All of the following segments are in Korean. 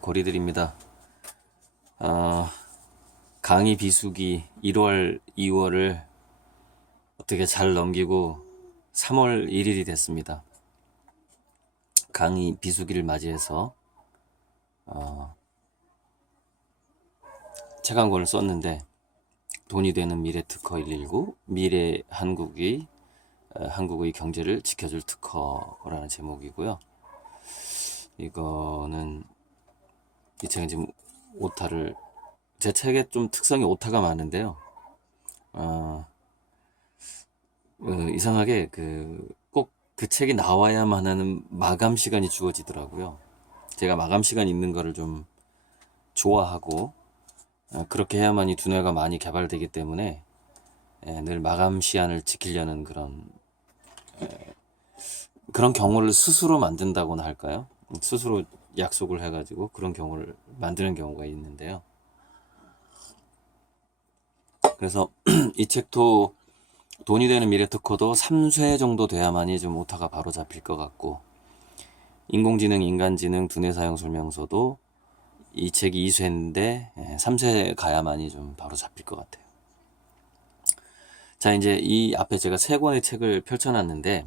고리들입니다. 강의 비수기 1월, 2월을 어떻게 잘 넘기고 3월 1일이 됐습니다. 강의 비수기를 맞이해서 책 한 권을 썼는데, 돈이 되는 미래 특허 119, 미래 한국의 경제를 지켜줄 특허라는 제목이고요. 이거는 이 책은 지금 오타를, 제 책에 좀 특성이 오타가 많은데요. 이상하게 꼭 그 책이 나와야만 하는 마감 시간이 주어지더라고요. 제가 마감 시간 있는 거를 좀 좋아하고, 그렇게 해야만이 두뇌가 많이 개발되기 때문에 늘 마감 시한을 지키려는 그런 경우를 스스로 만든다고나 할까요? 스스로 약속을 해가지고 그런 경우를 만드는 경우가 있는데요. 그래서 이 책도 돈이 되는 미래 특허도 3쇄 정도 돼야만이 좀 오타가 바로 잡힐 것 같고, 인공지능, 인간지능, 두뇌 사용 설명서도 이 책이 2쇄인데 3쇄 가야만이 좀 바로 잡힐 것 같아요. 자, 이제 이 앞에 제가 3권의 책을 펼쳐놨는데,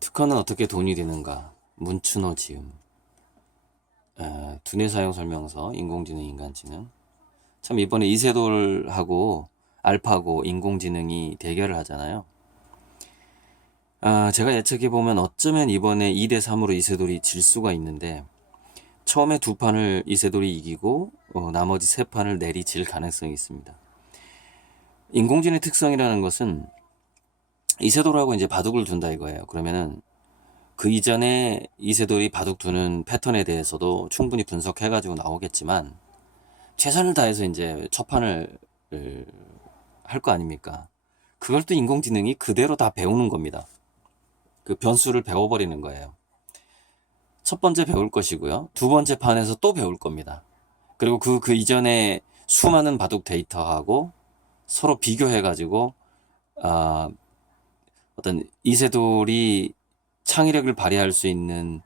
특허는 어떻게 돈이 되는가, 문춘호 지음, 두뇌 사용 설명서, 인공지능, 인간지능. 참 이번에 이세돌하고 알파고 인공지능이 대결을 하잖아요. 제가 예측해보면 어쩌면 이번에 2대3으로 이세돌이 질 수가 있는데, 처음에 2판을 이세돌이 이기고 나머지 3판을 내리 질 가능성이 있습니다. 인공지능의 특성이라는 것은 이세돌하고 이제 바둑을 둔다 이거예요. 그러면은 그 이전에 이세돌이 바둑 두는 패턴에 대해서도 충분히 분석해가지고 나오겠지만, 최선을 다해서 이제 첫 판을 할 거 아닙니까? 그걸 또 인공지능이 그대로 다 배우는 겁니다. 그 변수를 배워버리는 거예요. 첫 번째 배울 것이고요. 두 번째 판에서 또 배울 겁니다. 그리고 그 이전에 수많은 바둑 데이터하고 서로 비교해가지고, 어떤 이세돌이 창의력을 발휘할 수 있는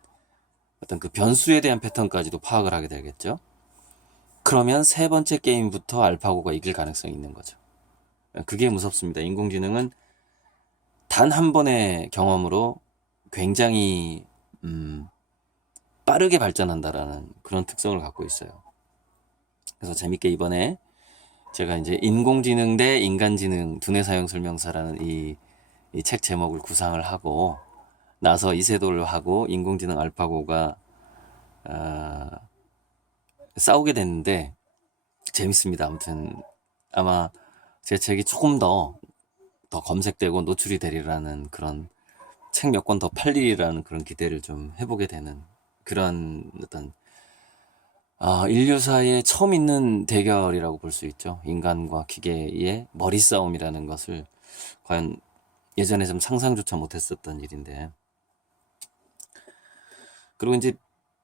어떤 그 변수에 대한 패턴까지도 파악을 하게 되겠죠. 그러면 세 번째 게임부터 알파고가 이길 가능성이 있는 거죠. 그게 무섭습니다. 인공지능은 단 한 번의 경험으로 굉장히 빠르게 발전한다라는 그런 특성을 갖고 있어요. 그래서 재밌게 이번에 제가 이제 인공지능 대 인간지능 두뇌 사용 설명서라는 이 책 제목을 구상을 하고 나서 이세돌하고 인공지능 알파고가 싸우게 됐는데 재밌습니다. 아무튼 아마 제 책이 조금 더 검색되고 노출이 되리라는 그런, 책 몇 권 더 팔리리라는 그런 기대를 좀 해보게 되는 그런 어떤 인류사에 처음 있는 대결이라고 볼 수 있죠. 인간과 기계의 머리 싸움이라는 것을 과연 예전에 좀 상상조차 못했었던 일인데, 그리고 이제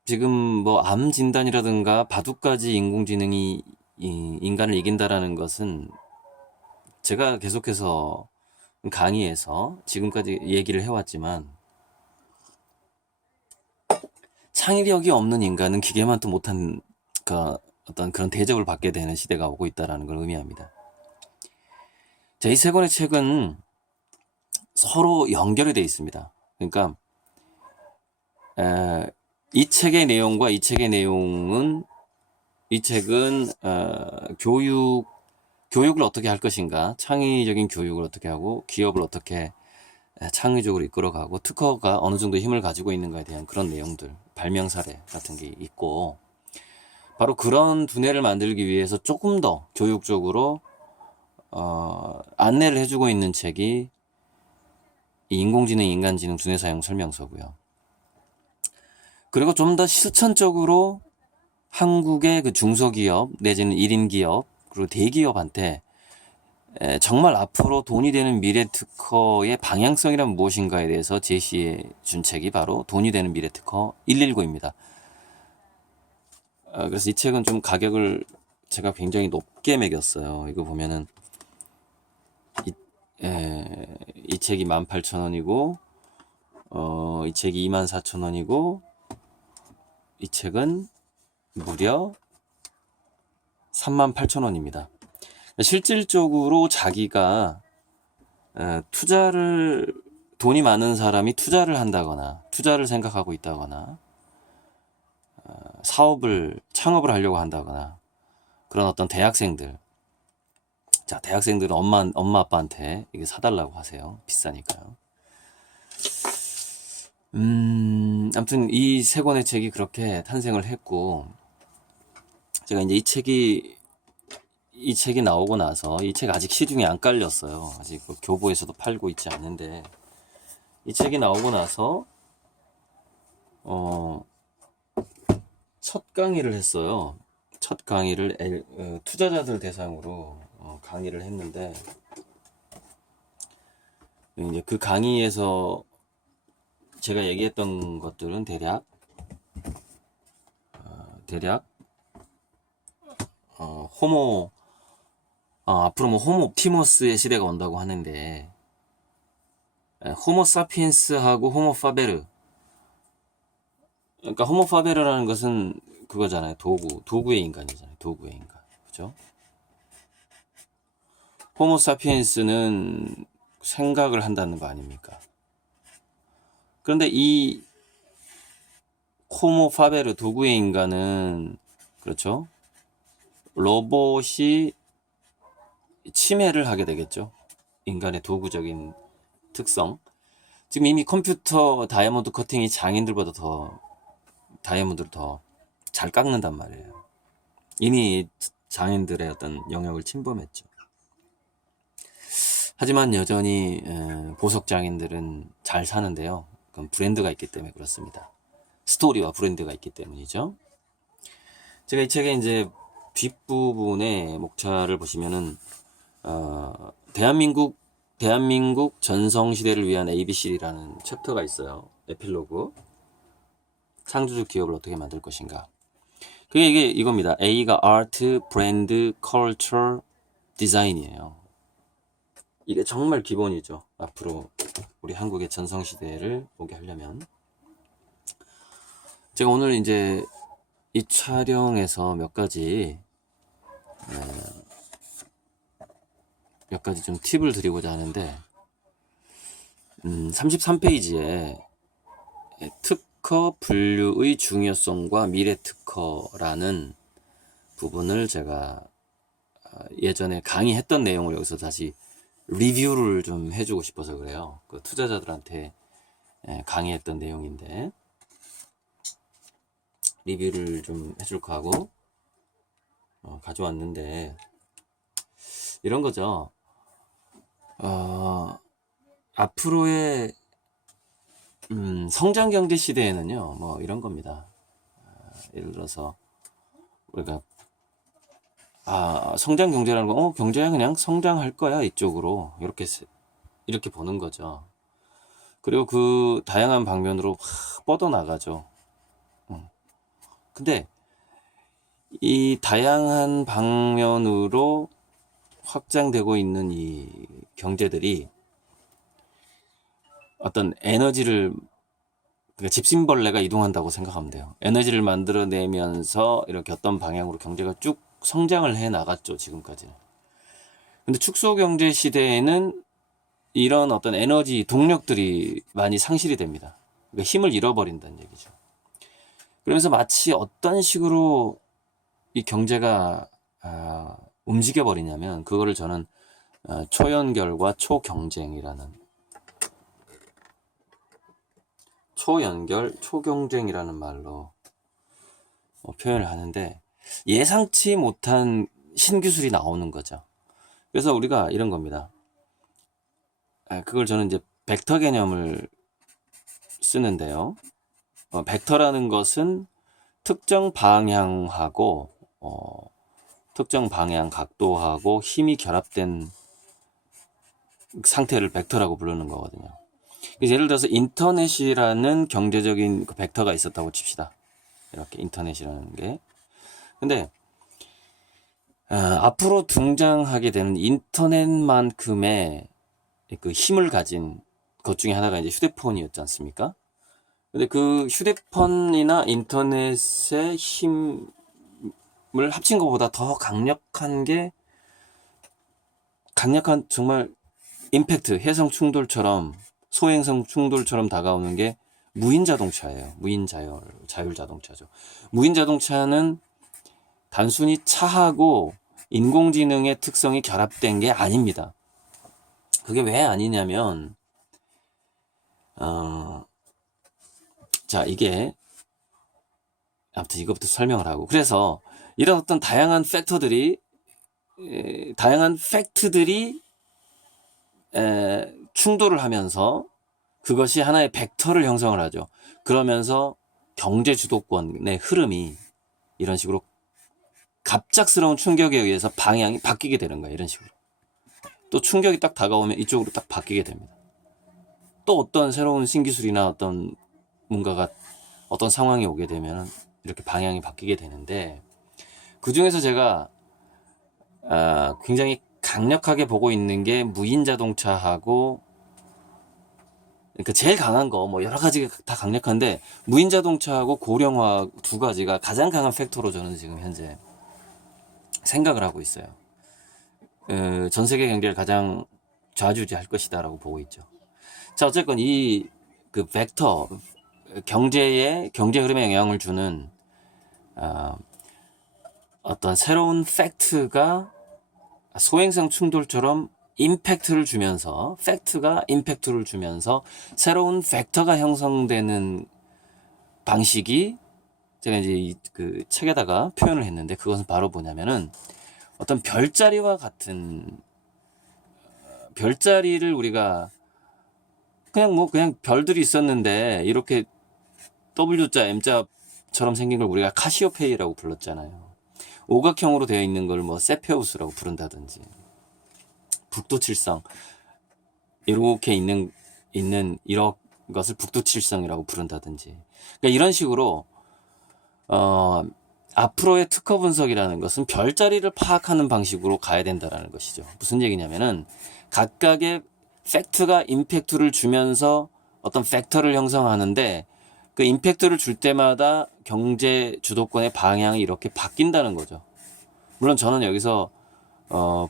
지금 뭐 암 진단이라든가 바둑까지 인공지능이 인간을 이긴다라는 것은 제가 계속해서 강의에서 지금까지 얘기를 해왔지만, 창의력이 없는 인간은 기계만 또 못한 어떤 그런 대접을 받게 되는 시대가 오고 있다는 걸 의미합니다. 자, 이 3권의 책은 서로 연결이 되어 있습니다. 그러니까 이 책의 내용과 이 책의 내용은, 이 책은 교육을 어떻게 할 것인가, 창의적인 교육을 어떻게 하고 기업을 어떻게 창의적으로 이끌어가고 특허가 어느 정도 힘을 가지고 있는가에 대한 그런 내용들, 발명 사례 같은 게 있고, 바로 그런 두뇌를 만들기 위해서 조금 더 교육적으로 안내를 해주고 있는 책이 이 인공지능, 인간지능 두뇌 사용 설명서고요. 그리고 좀 더 실천적으로 한국의 그 중소기업 내지는 1인 기업 그리고 대기업한테 정말 앞으로 돈이 되는 미래 특허의 방향성이란 무엇인가에 대해서 제시해 준 책이 바로 돈이 되는 미래 특허 119입니다. 그래서 이 책은 좀 가격을 제가 굉장히 높게 매겼어요. 이거 보면은 이 책이 18,000원이고 이 책이 24,000원이고 이 책은 무려 38,000원입니다. 실질적으로 자기가 돈이 많은 사람이 투자를 한다거나 투자를 생각하고 있다거나 창업을 하려고 한다거나 그런 어떤 대학생들, 자, 대학생들은 엄마 아빠한테 이게 사달라고 하세요. 비싸니까요. 아무튼 이 세 권의 책이 그렇게 탄생을 했고, 제가 이제 이 책이 나오고 나서, 이 책 아직 시중에 안 깔렸어요. 아직 그 교보에서도 팔고 있지 않는데, 이 책이 나오고 나서 첫 강의를 했어요. 첫 강의를 투자자들 대상으로 강의를 했는데, 이제 그 강의에서 제가 얘기했던 것들은 대략 앞으로 뭐 호모 옵티머스의 시대가 온다고 하는데, 호모 사피엔스하고 호모 파베르, 그러니까 호모 파베르라는 것은 그거잖아요. 도구의 인간이잖아요. 도구의 인간, 그죠? 호모 사피엔스는 생각을 한다는 거 아닙니까? 그런데 이 호모 파베르, 도구의 인간은, 그렇죠? 로봇이 침해를 하게 되겠죠. 인간의 도구적인 특성. 지금 이미 컴퓨터 다이아몬드 커팅이 장인들보다 다이아몬드를 더 잘 깎는단 말이에요. 이미 장인들의 어떤 영역을 침범했죠. 하지만 여전히 보석 장인들은 잘 사는데요. 그건 브랜드가 있기 때문에 그렇습니다. 스토리와 브랜드가 있기 때문이죠. 제가 이 책의 이제 뒷부분에 목차를 보시면은 대한민국 전성시대를 위한 ABC라는 챕터가 있어요. 에필로그. 창조적 기업을 어떻게 만들 것인가. 그게 이겁니다. A가 아트, 브랜드, 컬처, 디자인이에요. 이게 정말 기본이죠. 앞으로 우리 한국의 전성시대를 오게 하려면. 제가 오늘 이제 이 촬영에서 몇 가지 좀 팁을 드리고자 하는데, 33페이지에 특허 분류의 중요성과 미래 특허라는 부분을 제가 예전에 강의했던 내용을 여기서 다시 리뷰를 좀 해주고 싶어서 그래요. 그 투자자들한테 강의했던 내용인데, 리뷰를 좀 해줄까 하고 가져왔는데, 이런 거죠. 앞으로의 성장 경제 시대에는요, 뭐 이런 겁니다. 예를 들어서 우리가 성장 경제라는 거, 경제야 그냥 성장할 거야 이쪽으로 이렇게 보는 거죠. 그리고 그 다양한 방면으로 확 뻗어나가죠. 근데 이 다양한 방면으로 확장되고 있는 이 경제들이 어떤 에너지를, 그러니까 집신벌레가 이동한다고 생각하면 돼요. 에너지를 만들어내면서 이렇게 어떤 방향으로 경제가 쭉 성장을 해 나갔죠, 지금까지는. 근데 축소경제 시대에는 이런 어떤 에너지, 동력들이 많이 상실이 됩니다. 그러니까 힘을 잃어버린다는 얘기죠. 그러면서 마치 어떤 식으로 이 경제가 움직여버리냐면, 그거를 저는 초연결과 초경쟁이라는, 초경쟁이라는 말로 표현을 하는데, 예상치 못한 신기술이 나오는 거죠. 그래서 우리가 이런 겁니다. 그걸 저는 이제 벡터 개념을 쓰는데요. 벡터라는 것은 특정 방향하고 특정 방향 각도하고 힘이 결합된 상태를 벡터라고 부르는 거거든요. 예를 들어서 인터넷이라는 경제적인 그 벡터가 있었다고 칩시다. 이렇게 인터넷이라는 게. 근데 앞으로 등장하게 되는 인터넷만큼의 그 힘을 가진 것 중에 하나가 이제 휴대폰이었지 않습니까? 근데 그 휴대폰이나 인터넷의 힘을 합친 것보다 더 강력한 정말 임팩트, 해성 충돌처럼, 소행성 충돌처럼 다가오는 게 무인 자동차예요. 자율 자동차죠. 무인 자동차는 단순히 차하고 인공지능의 특성이 결합된 게 아닙니다. 그게 왜 아니냐면, 자, 이게, 아무튼 이것부터 설명을 하고. 그래서 이런 어떤 다양한 팩트들이 충돌을 하면서 그것이 하나의 벡터를 형성을 하죠. 그러면서 경제 주도권의 흐름이 이런 식으로 갑작스러운 충격에 의해서 방향이 바뀌게 되는 거예요. 이런 식으로. 또 충격이 딱 다가오면 이쪽으로 딱 바뀌게 됩니다. 또 어떤 새로운 신기술이나 어떤 상황이 오게 되면 이렇게 방향이 바뀌게 되는데, 그 중에서 제가 굉장히 강력하게 보고 있는 게 무인 자동차하고, 그러니까 제일 강한 거 뭐 여러 가지가 다 강력한데 무인 자동차하고 고령화 두 가지가 가장 강한 팩터로 저는 지금 현재 생각을 하고 있어요. 전 세계 경제를 가장 좌지우지할 것이다라고 보고 있죠. 자, 어쨌건 이 그 벡터, 경제 흐름에 영향을 주는 어떤 새로운 팩트가 소행성 충돌처럼 팩트가 임팩트를 주면서 새로운 벡터가 형성되는 방식이, 제가 이제 그 책에다가 표현을 했는데, 그것은 바로 뭐냐면은 어떤 별자리와 같은, 별자리를 우리가 그냥 별들이 있었는데 이렇게 W자 M자처럼 생긴 걸 우리가 카시오페이라고 불렀잖아요. 오각형으로 되어 있는 걸 뭐 세페우스라고 부른다든지, 북두칠성 이렇게 있는 이런 것을 북두칠성이라고 부른다든지. 그러니까 이런 식으로 앞으로의 특허 분석이라는 것은 별자리를 파악하는 방식으로 가야 된다라는 것이죠. 무슨 얘기냐면은 각각의 팩트가 임팩트를 주면서 어떤 팩터를 형성하는데, 그 임팩트를 줄 때마다 경제 주도권의 방향이 이렇게 바뀐다는 거죠. 물론 저는 여기서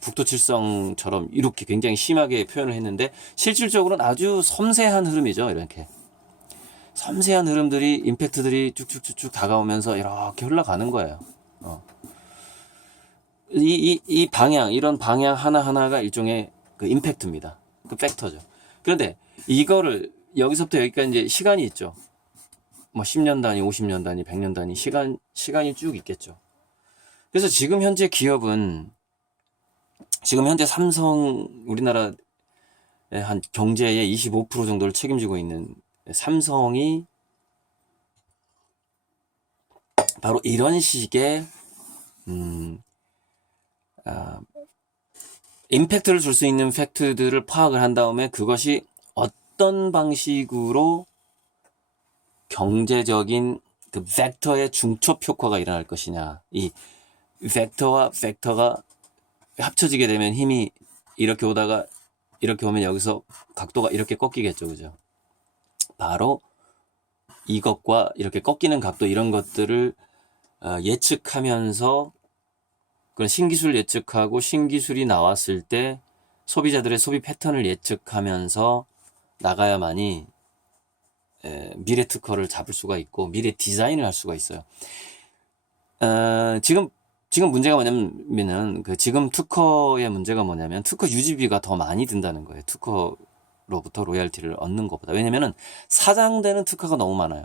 북두칠성처럼 이렇게 굉장히 심하게 표현을 했는데, 실질적으로는 아주 섬세한 흐름이죠. 이렇게 섬세한 흐름들이, 임팩트들이 쭉쭉쭉쭉 다가오면서 이렇게 흘러가는 거예요. 이 방향, 이런 방향 하나하나가 일종의 그 임팩트입니다. 그 팩터죠. 그런데 이거를 여기서부터 여기까지 이제 시간이 있죠. 뭐 10년 단위, 50년 단위, 100년 단위 시간이 쭉 있겠죠. 그래서 지금 현재 삼성, 우리나라 한 경제의 25% 정도를 책임지고 있는 삼성이 바로 이런 식의 임팩트를 줄 수 있는 팩트들을 파악을 한 다음에 그것이 어떤 방식으로 경제적인 그 벡터의 중첩 효과가 일어날 것이냐, 이 벡터와 벡터가 합쳐지게 되면 힘이 이렇게 오다가 이렇게 오면 여기서 각도가 이렇게 꺾이겠죠. 그죠? 바로 이것과 이렇게 꺾이는 각도, 이런 것들을 예측하면서, 그런 신기술 예측하고 신기술이 나왔을 때 소비자들의 소비 패턴을 예측하면서 나가야만이 미래 특허를 잡을 수가 있고 미래 디자인을 할 수가 있어요. 지금 문제가 뭐냐면, 지금 특허의 문제가 뭐냐면 특허 유지비가 더 많이 든다는 거예요. 특허로부터 로열티를 얻는 것보다. 왜냐면은 사장되는 특허가 너무 많아요.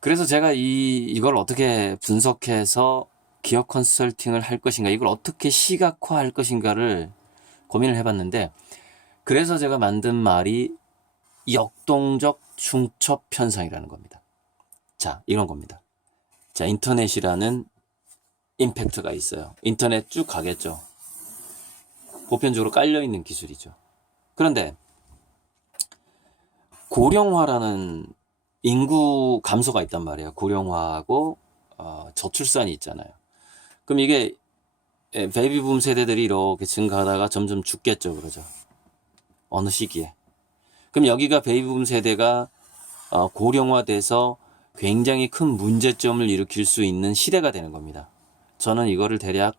그래서 제가 이걸 어떻게 분석해서 기업 컨설팅을 할 것인가, 이걸 어떻게 시각화할 것인가를 고민을 해봤는데, 그래서 제가 만든 말이 역동적 중첩 현상이라는 겁니다. 자, 이런 겁니다. 자, 인터넷이라는 임팩트가 있어요. 인터넷 쭉 가겠죠. 보편적으로 깔려있는 기술이죠. 그런데 고령화라는 인구 감소가 있단 말이에요. 고령화하고 저출산이 있잖아요. 그럼 이게 베이비붐 세대들이 이렇게 증가하다가 점점 죽겠죠. 그러죠. 어느 시기에. 그럼 여기가 베이비붐 세대가 고령화돼서 굉장히 큰 문제점을 일으킬 수 있는 시대가 되는 겁니다. 저는 이거를 대략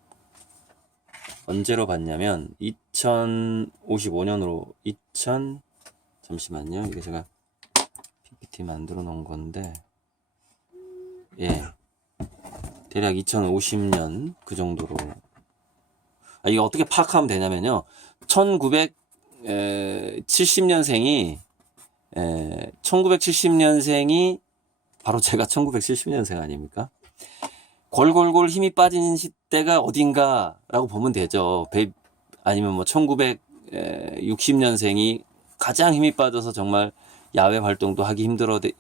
언제로 봤냐면 2055년으로 잠시만요. 이게 제가 PPT 만들어 놓은 건데 예, 대략 2050년 그 정도로. 이게 어떻게 파악하면 되냐면요. 1970년생이 바로 제가 1970년생 아닙니까? 골골골 힘이 빠진 시대가 어딘가라고 보면 되죠. 아니면 뭐 1960년생이 가장 힘이 빠져서 정말 야외 활동도 하기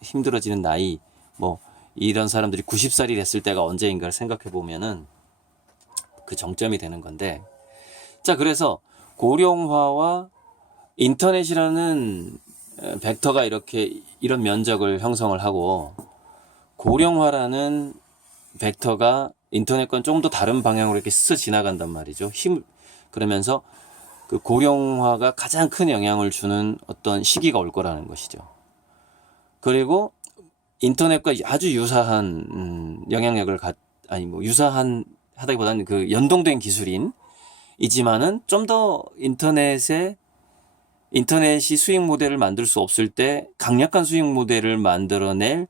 힘들어지는 나이, 뭐 이런 사람들이 90살이 됐을 때가 언제인가를 생각해 보면은 그 정점이 되는 건데, 자, 그래서 고령화와 인터넷이라는 벡터가 이런 면적을 형성을 하고, 고령화라는 벡터가 인터넷과는 조금 더 다른 방향으로 이렇게 스쳐 지나간단 말이죠. 그러면서 그 고령화가 가장 큰 영향을 주는 어떤 시기가 올 거라는 것이죠. 그리고 인터넷과 아주 유사한 영향력을 유사한 하다기보다는 그 연동된 기술이지만은 좀 더 인터넷이 수익 모델을 만들 수 없을 때 강력한 수익 모델을 만들어낼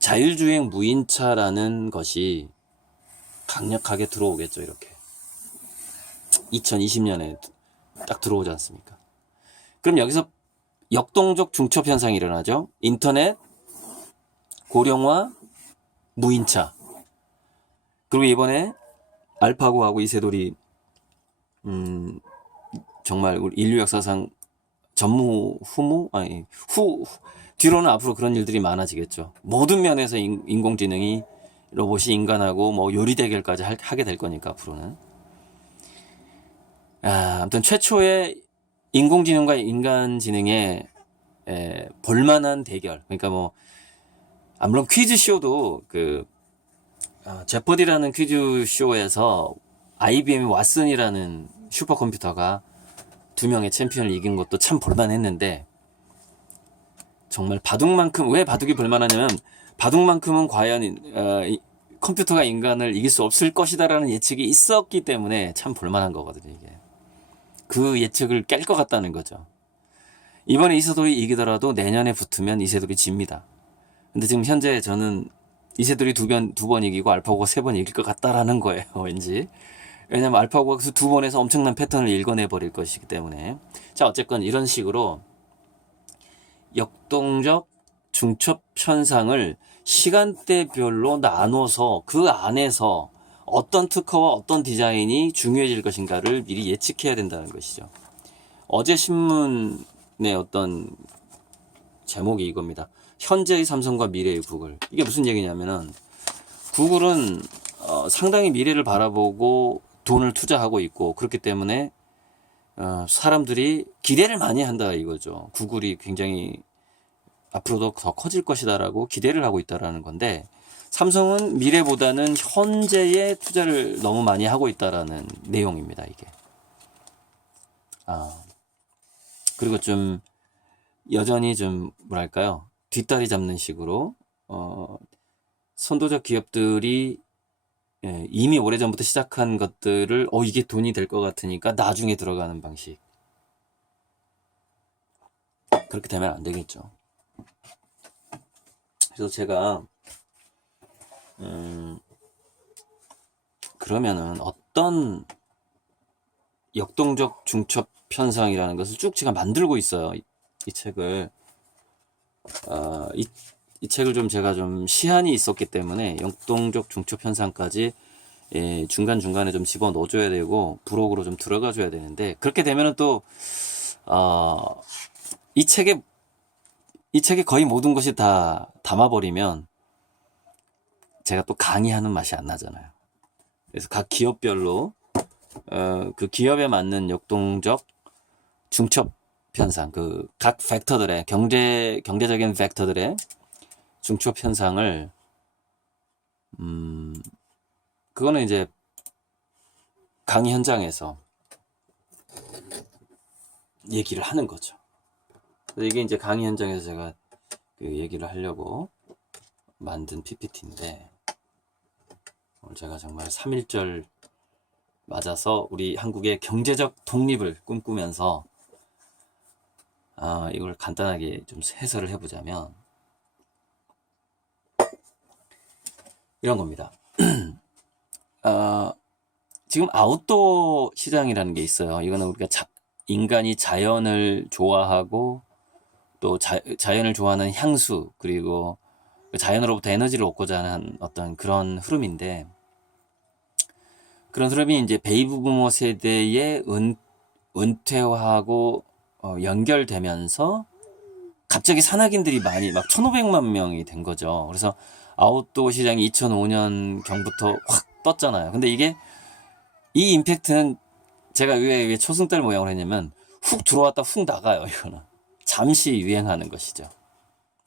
자율주행 무인차라는 것이 강력하게 들어오겠죠. 이렇게 2020년에 딱 들어오지 않습니까? 그럼 여기서 역동적 중첩 현상이 일어나죠. 인터넷, 고령화, 무인차. 그리고 이번에 알파고하고 이세돌이 정말 우리 인류 역사상 뒤로는 앞으로 그런 일들이 많아지겠죠. 모든 면에서 인공지능이, 로봇이 인간하고 뭐 요리 대결까지 하게 될 거니까 앞으로는. 아무튼 최초의 인공지능과 인간지능의 볼만한 대결. 그러니까 뭐 물론 퀴즈쇼도 제퍼디라는 퀴즈쇼에서 IBM 왓슨이라는 슈퍼컴퓨터가 2명의 챔피언을 이긴 것도 참 볼만했는데, 정말 왜 바둑이 볼만하냐면 바둑만큼은 과연 컴퓨터가 인간을 이길 수 없을 것이다라는 예측이 있었기 때문에 참 볼만한 거거든요. 이게 그 예측을 깰 것 같다는 거죠. 이번에 이세돌이 이기더라도 내년에 붙으면 이세돌이 집니다. 근데 지금 현재 저는 이세돌이 두 번 이기고 알파고가 3번 이길 것 같다라는 거예요. 왠지. 왜냐면 알파고가 2번에서 엄청난 패턴을 읽어내버릴 것이기 때문에. 자, 어쨌건 이런 식으로 역동적 중첩 현상을 시간대별로 나눠서 그 안에서 어떤 특허와 어떤 디자인이 중요해질 것인가를 미리 예측해야 된다는 것이죠. 어제 신문의 어떤 제목이 이겁니다. 현재의 삼성과 미래의 구글. 이게 무슨 얘기냐면은 구글은 상당히 미래를 바라보고 돈을 투자하고 있고, 그렇기 때문에 사람들이 기대를 많이 한다 이거죠. 구글이 굉장히 앞으로도 더 커질 것이다라고 기대를 하고 있다라는 건데, 삼성은 미래보다는 현재에 투자를 너무 많이 하고 있다라는 내용입니다, 이게. 그리고 좀 여전히 좀 뭐랄까요, 뒷다리 잡는 식으로 선도적 기업들이 이미 오래전부터 시작한 것들을 이게 돈이 될 것 같으니까 나중에 들어가는 방식. 그렇게 되면 안 되겠죠. 그래서 제가 그러면은 어떤 역동적 중첩 현상이라는 것을 쭉 제가 만들고 있어요. 이 책을 이 책을 좀 제가 좀 시한이 있었기 때문에 역동적 중첩 현상까지 중간중간에 좀 집어 넣어줘야 되고 부록으로 좀 들어가 줘야 되는데, 그렇게 되면은 또 이 책에 거의 모든 것이 다 담아버리면 제가 또 강의하는 맛이 안 나잖아요. 그래서 각 기업별로 그 기업에 맞는 역동적 중첩 현상, 그 각 벡터들의 경제적인 벡터들의 중첩 현상을 그거는 이제 강의 현장에서 얘기를 하는 거죠. 이게 이제 강의 현장에서 제가 그 얘기를 하려고 만든 PPT인데, 오늘 제가 정말 3.1절 맞아서 우리 한국의 경제적 독립을 꿈꾸면서 이걸 간단하게 좀 해설을 해보자면 이런 겁니다. 지금 아웃도어 시장이라는 게 있어요. 이거는 우리가 인간이 자연을 좋아하고 또 자연을 좋아하는 향수, 그리고 자연으로부터 에너지를 얻고자 하는 어떤 그런 흐름인데, 그런 흐름이 이제 베이비 부모 세대의 은퇴화하고 연결되면서 갑자기 산악인들이 많이 막 1,500만 명이 된 거죠. 그래서 아웃도어 시장이 2005년 경부터 확 떴잖아요. 근데 이게 이 임팩트는 제가 왜 초승달 모양을 했냐면 훅 들어왔다 훅 나가요. 이거는 잠시 유행하는 것이죠.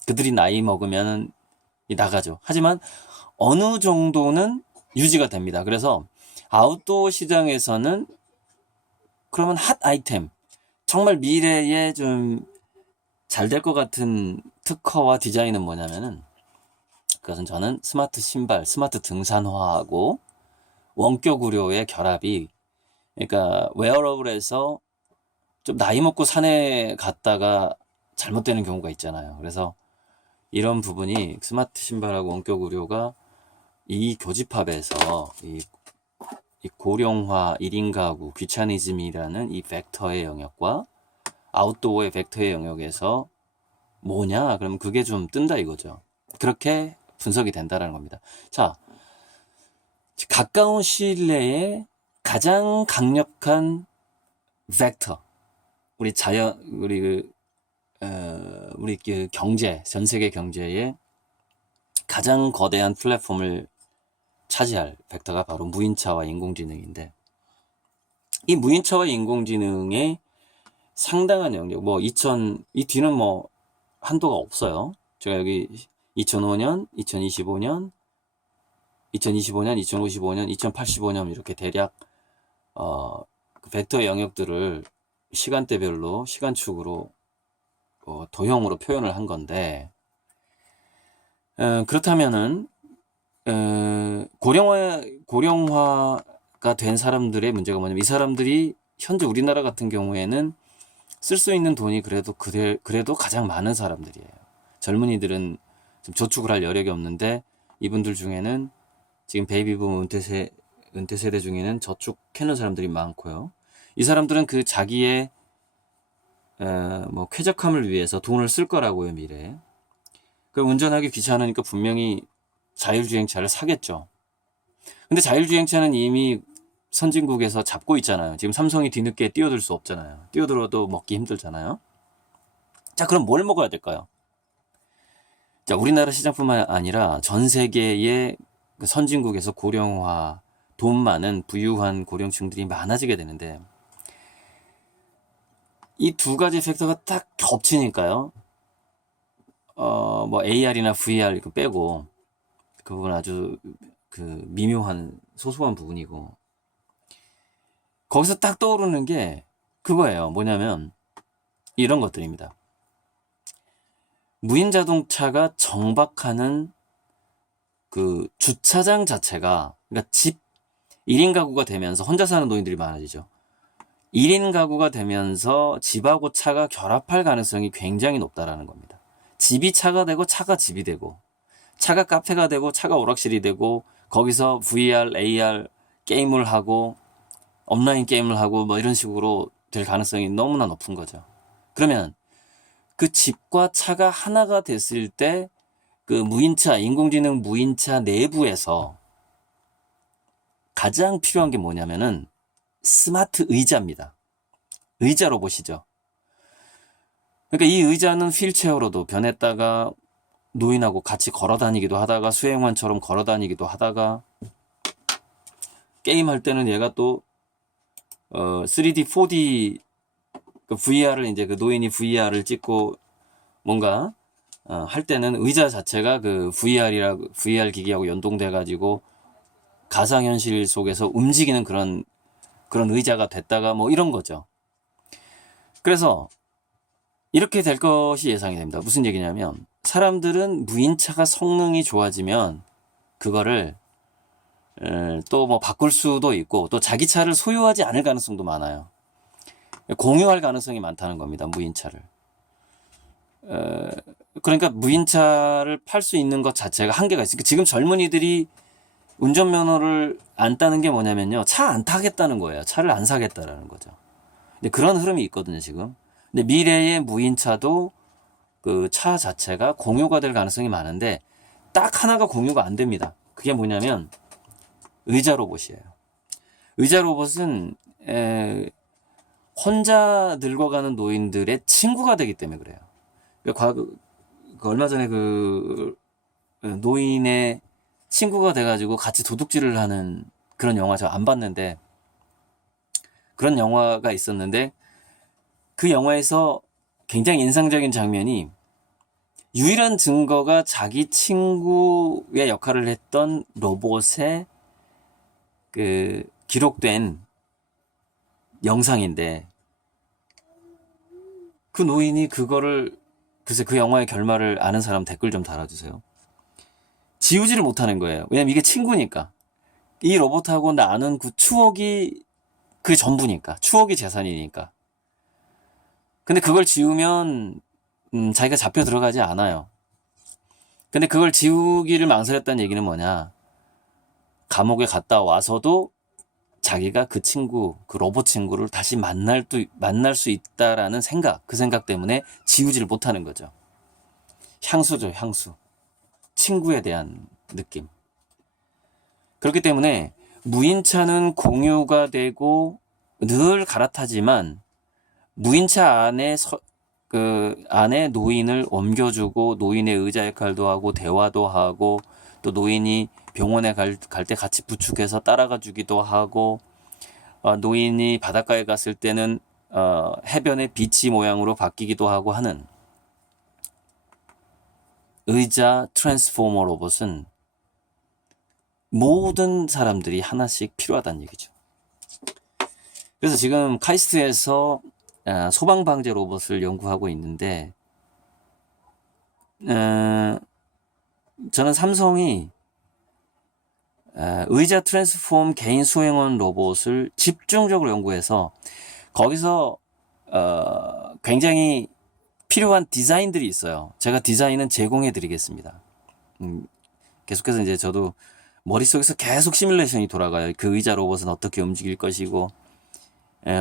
그들이 나이 먹으면 나가죠. 하지만 어느 정도는 유지가 됩니다. 그래서 아웃도어 시장에서는 그러면 핫 아이템, 정말 미래에 좀 잘 될 것 같은 특허와 디자인은 뭐냐면은, 그것은 저는 스마트 신발, 스마트 등산화하고 원격 의료의 결합이, 그러니까 웨어러블에서 좀 나이 먹고 산에 갔다가 잘못되는 경우가 있잖아요. 그래서 이런 부분이 스마트 신발하고 원격 의료가 이 교집합에서 이 고령화, 1인 가구, 귀차니즘이라는 이 벡터의 영역과 아웃도어의 벡터의 영역에서 뭐냐? 그러면 그게 좀 뜬다 이거죠. 그렇게 분석이 된다는 겁니다. 자, 가까운 시일 내에 가장 강력한 벡터, 우리 그 경제, 전 세계 경제의 가장 거대한 플랫폼을 차지할 벡터가 바로 무인차와 인공지능인데, 이 무인차와 인공지능의 상당한 영역, 이 뒤는 한도가 없어요. 제가 여기 2005년, 2025년, 2055년, 2085년 이렇게 대략 그 벡터 영역들을 시간대별로 시간축으로 도형으로 표현을 한 건데, 그렇다면은 고령화가 된 사람들의 문제가 뭐냐면, 이 사람들이 현재 우리나라 같은 경우에는 쓸 수 있는 돈이 그래도 가장 많은 사람들이에요. 젊은이들은 좀 저축을 할 여력이 없는데, 이분들 중에는 지금 베이비 부모 은퇴 세대 중에는 저축해놓은 사람들이 많고요. 이 사람들은 그 자기의 쾌적함을 위해서 돈을 쓸 거라고요, 미래에. 그럼 운전하기 귀찮으니까 분명히 자율주행차를 사겠죠. 근데 자율주행차는 이미 선진국에서 잡고 있잖아요. 지금 삼성이 뒤늦게 뛰어들 수 없잖아요. 뛰어들어도 먹기 힘들잖아요. 자, 그럼 뭘 먹어야 될까요? 자, 우리나라 시장뿐만 아니라 전 세계의 그 선진국에서 고령화, 돈 많은 부유한 고령층들이 많아지게 되는데, 이 두 가지 팩터가 딱 겹치니까요. AR이나 VR 이거 빼고, 그 부분 아주 미묘한 소소한 부분이고, 거기서 딱 떠오르는 게 그거예요. 뭐냐면 이런 것들입니다. 무인 자동차가 정박하는 그 주차장 자체가, 그러니까 1인 가구가 되면서 혼자 사는 노인들이 많아지죠. 1인 가구가 되면서 집하고 차가 결합할 가능성이 굉장히 높다라는 겁니다. 집이 차가 되고 차가 집이 되고, 차가 카페가 되고 차가 오락실이 되고, 거기서 VR, AR 게임을 하고 온라인 게임을 하고 이런 식으로 될 가능성이 너무나 높은 거죠. 그러면 그 집과 차가 하나가 됐을 때 그 무인차, 인공지능 무인차 내부에서 가장 필요한 게 뭐냐면은 스마트 의자입니다. 의자 로봇이죠. 그러니까 이 의자는 휠체어로도 변했다가 노인하고 같이 걸어 다니기도 하다가 수행원처럼 걸어 다니기도 하다가, 게임할 때는 얘가 또 3D, 4D 그 VR을 이제 그 노인이 VR을 찍고 뭔가 할 때는 의자 자체가 그 VR 기기하고 연동돼 가지고 가상현실 속에서 움직이는 그런 의자가 됐다가 이런 거죠. 그래서 이렇게 될 것이 예상이 됩니다. 무슨 얘기냐면 사람들은 무인차가 성능이 좋아지면 그거를 또 뭐 바꿀 수도 있고 또 자기 차를 소유하지 않을 가능성도 많아요. 공유할 가능성이 많다는 겁니다. 무인차를. 그러니까 무인차를 팔 수 있는 것 자체가 한계가 있으니까 지금 젊은이들이 운전면허를 안 따는 게 뭐냐면요. 차 안 타겠다는 거예요. 차를 안 사겠다라는 거죠. 근데 그런 흐름이 있거든요, 지금. 근데 미래의 무인차도 그 차 자체가 공유가 될 가능성이 많은데 딱 하나가 공유가 안 됩니다. 그게 뭐냐면 의자 로봇이에요. 의자 로봇은 혼자 늙어가는 노인들의 친구가 되기 때문에 그래요. 얼마 전에 그 노인의 친구가 돼가지고 같이 도둑질을 하는 그런 영화 저 안 봤는데 그런 영화가 있었는데 그 영화에서 굉장히 인상적인 장면이 유일한 증거가 자기 친구의 역할을 했던 로봇의 그 기록된 영상인데 그 노인이 그거를 글쎄 그 영화의 결말을 아는 사람 댓글 좀 달아주세요. 지우지를 못하는 거예요. 왜냐면 이게 친구니까. 이 로봇하고 나는 그 추억이 그 전부니까. 추억이 재산이니까. 근데 그걸 지우면 자기가 잡혀 들어가지 않아요. 근데 그걸 지우기를 망설였다는 얘기는 뭐냐. 감옥에 갔다 와서도 자기가 그 친구, 그 로봇 친구를 다시 만날 수 있다라는 생각, 그 생각 때문에 지우지를 못하는 거죠. 향수죠, 향수. 친구에 대한 느낌. 그렇기 때문에 무인차는 공유가 되고 늘 갈아타지만 무인차 안에 그 안에 노인을 옮겨주고 노인의 의자 역할도 하고 대화도 하고 또 노인이 병원에 갈 때 같이 부축해서 따라가 주기도 하고 노인이 바닷가에 갔을 때는 해변의 비치 모양으로 바뀌기도 하고 하는 의자 트랜스포머 로봇은 모든 사람들이 하나씩 필요하다는 얘기죠. 그래서 지금 카이스트에서 소방방재 로봇을 연구하고 있는데 저는 삼성이 의자 트랜스폼 개인 수행원 로봇을 집중적으로 연구해서 거기서 굉장히 필요한 디자인들이 있어요. 제가 디자인은 제공해 드리겠습니다. 계속해서 이제 저도 머릿속에서 계속 시뮬레이션이 돌아가요. 그 의자 로봇은 어떻게 움직일 것이고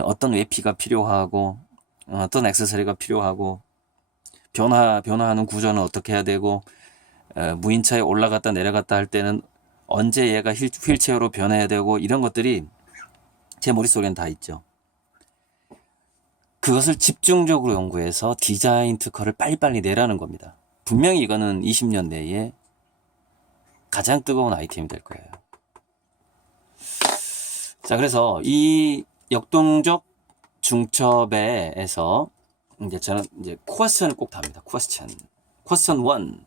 어떤 외피가 필요하고 어떤 액세서리가 필요하고 변화하는 구조는 어떻게 해야 되고 무인차에 올라갔다 내려갔다 할 때는 언제 얘가 휠체어로 변해야 되고 이런 것들이 제 머릿속엔 다 있죠. 그것을 집중적으로 연구해서 디자인 특허를 빨리빨리 내라는 겁니다. 분명히 이거는 20년 내에 가장 뜨거운 아이템이 될 거예요. 자, 그래서 이 역동적 중첩에서 이제 저는 이제 퀘스천을 꼭 답니다. 퀘스천 1.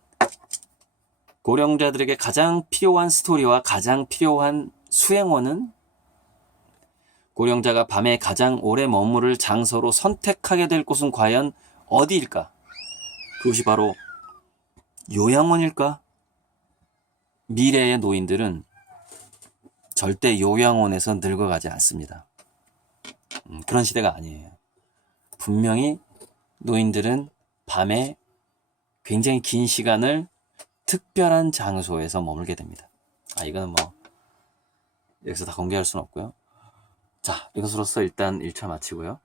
고령자들에게 가장 필요한 스토리와 가장 필요한 수행원은 고령자가 밤에 가장 오래 머무를 장소로 선택하게 될 곳은 과연 어디일까? 그것이 바로 요양원일까? 미래의 노인들은 절대 요양원에서 늙어가지 않습니다. 그런 시대가 아니에요. 분명히 노인들은 밤에 굉장히 긴 시간을 특별한 장소에서 머물게 됩니다. 이거는 뭐 여기서 다 공개할 수는 없고요. 자, 이것으로서 일단 1차 마치고요.